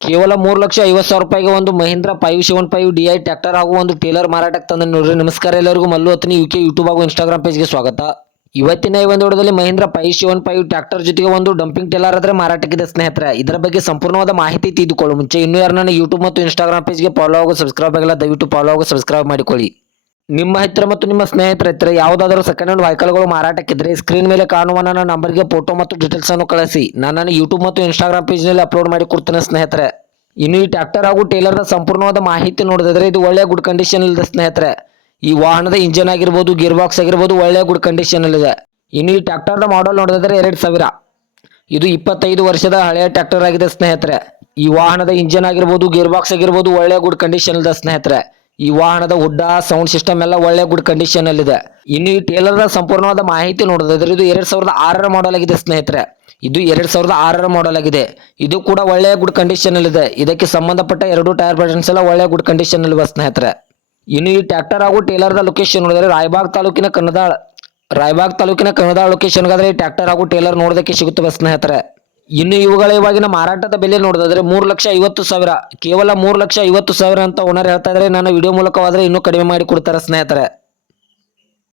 ಕೇವಲ 3,50,000 ರೂಪಾಯಿಗೆ ಒಂದು ಮಹೀಂದ್ರ 575 DI ಟ್ರ್ಯಾಕ್ಟರ್ ಹಾಗೂ ಒಂದು ಟೇಲರ್ ಮಾರಾಟಕ್ಕೆ ತಂದ ನೋಡ್ರಿ. ನಮಸ್ಕಾರ ಎಲ್ಲರಿಗೂ, ಮಲ್ಲು ಹತ್ನಿ UK ಯೂಟ್ಯೂಬ್ ಹಾಗೂ ಇನ್ಸ್ಟಾಗ್ರಾಮ್ ಪೇಜ್ಗೆ ಸ್ವಾಗತ. ಇವತ್ತಿನ ಈ ಒಂದು ವಿಡಿಯೋದಲ್ಲಿ ಮಹೀಂದ್ರ 575 ಟ್ರ್ಯಾಕ್ಟರ್ ಜೊತೆಗೆ ಒಂದು ಡಂಪಿಂಗ್ ಟೇಲರ್ ಆದರೆ ಮಾರಾಟಕ್ಕಿದೆ ಸ್ನೇಹಿತರೆ. ಇದರ ಬಗ್ಗೆ ಸಂಪೂರ್ಣವಾದ ಮಾಹಿತಿ ತಿಳಿದುಕೊಳ್ಳುವ ಮುಂಚೆ ಇನ್ನೂ ಯಾರು ನನ್ನ ಯೂಟ್ಯೂಬ್ ಮತ್ತು ಇನ್ಸ್ಟಾಗ್ರಾಮ್ ಪೇಜ್ಗೆ ಫಾಲೋ ಹಾಗೂ ಸಬ್ಸ್ಕ್ರೈಬ್ ಆಗಿಲ್ಲ, ದಯವಿಟ್ಟು ಫಾಲೋ ಹಾಗೂ ಸಬ್ಸ್ಕ್ರೈಬ್ ಮಾಡಿಕೊಳ್ಳಿ. ನಿಮ್ಮ ಹತ್ತಿರ ಮತ್ತು ನಿಮ್ಮ ಸ್ನೇಹಿತರ ಹತ್ತಿರ ಯಾವುದಾದರೂ ಸೆಕೆಂಡ್ ಹ್ಯಾಂಡ್ ವೆಹಿಕಲ್ಗಳು ಮಾರಾಟಕ್ಕಿದ್ರೆ ಸ್ಕ್ರೀನ್ ಮೇಲೆ ಕಾಣುವ ನನ್ನ ನಂಬರ್ಗೆ ಫೋಟೋ ಮತ್ತು ಡೀಟೇಲ್ಸ್ ಅನ್ನು ಕಳಿಸಿ. ನಾನು ಯೂಟ್ಯೂಬ್ ಮತ್ತು ಇನ್ಸ್ಟಾಗ್ರಾಮ್ ಪೇಜ್ನಲ್ಲಿ ಅಪ್ಲೋಡ್ ಮಾಡಿ ಕೊಡ್ತೇನೆ ಸ್ನೇಹಿತರೆ. ಇನ್ನು ಈ ಟ್ರ್ಯಾಕ್ಟರ್ ಹಾಗೂ ಟೇಲರ್ನ ಸಂಪೂರ್ಣವಾದ ಮಾಹಿತಿ ನೋಡಿದ್ರೆ ಇದು ಒಳ್ಳೆಯ ಗುಡ್ ಕಂಡೀಷನ್ ಇದೆ ಸ್ನೇಹಿತರೆ. ಈ ವಾಹನದ ಇಂಜನ್ ಆಗಿರ್ಬೋದು, ಗೇರ್ ಬಾಕ್ಸ್ ಆಗಿರ್ಬೋದು ಒಳ್ಳೆಯ ಗುಡ್ ಕಂಡೀಷನ್ ಇದೆ. ಇನ್ನು ಈ ಟ್ರ್ಯಾಕ್ಟರ್ನ ಮಾಡಲ್ ನೋಡಿದ್ರೆ 2000, ಇದು 25 ವರ್ಷದ ಹಳೆಯ ಟ್ರ್ಯಾಕ್ಟರ್ ಆಗಿದೆ ಸ್ನೇಹಿತರೆ. ಈ ವಾಹನದ ಇಂಜನ್ ಆಗಿರ್ಬೋದು, ಗೇರ್ ಬಾಕ್ಸ್ ಆಗಿರ್ಬೋದು ಒಳ್ಳೆಯ ಗುಡ್ ಕಂಡೀಷನ್ ಇದೆ ಸ್ನೇಹಿತರೆ. ಈ ವಾಹನದ ಹುಡ್ಡ, ಸೌಂಡ್ ಸಿಸ್ಟಮ್ ಎಲ್ಲ ಒಳ್ಳೆ ಗುಡ್ ಕಂಡೀಷನ್ ಇದೆ. ಇನ್ನು ಈ ಟೇಲರ್ನ ಸಂಪೂರ್ಣವಾದ ಮಾಹಿತಿ ನೋಡಿದ್ರೆ ಇದು 2006ರ ಮಾಡಲ್ ಆಗಿದೆ ಸ್ನೇಹಿತರೆ. ಇದು 2006ರ ಮಾಡಲ್ ಆಗಿದೆ. ಇದು ಕೂಡ ಒಳ್ಳೆಯ ಗುಡ್ ಕಂಡೀಷನ್ ಇದೆ. ಇದಕ್ಕೆ ಸಂಬಂಧಪಟ್ಟ 2 ಟೈರ್ ಬಟನ್ಸ್ ಎಲ್ಲ ಒಳ್ಳೆಯ ಗುಡ್ ಕಂಡೀಷನ್ ಇವೆ ಸ್ನೇಹಿತರೆ. ಇನ್ನು ಈ ಟ್ರ್ಯಾಕ್ಟರ್ ಹಾಗೂ ಟೇಲರ್ದ ಲೊಕೇಶನ್ ನೋಡಿದ್ರೆ ರಾಯಬಾಗ್ ತಾಲೂಕಿನ ಕಣದಾಳ ಲೊಕೇಶನ್ಗಾದ್ರೆ ಈ ಟ್ರ್ಯಾಕ್ಟರ್ ಹಾಗೂ ಟೇಲರ್ ನೋಡೋದಕ್ಕೆ ಸಿಗುತ್ತವೆ ಸ್ನೇಹಿತರೆ. ಇನ್ನು ಇವುಗಳ ಇವಾಗಿನ ಮಾರಾಟದ ಬೆಲೆ ನೋಡಿದ್ರೆ 3,50,000, ಕೇವಲ 3,50,000 ಅಂತ ಓನರ್ ಹೇಳ್ತಾ ಇದ್ರೆ. ನನ್ನ ವಿಡಿಯೋ ಮೂಲಕವಾದ್ರೆ ಇನ್ನೂ ಕಡಿಮೆ ಮಾಡಿ ಕೊಡ್ತಾರೆ ಸ್ನೇಹಿತರೆ.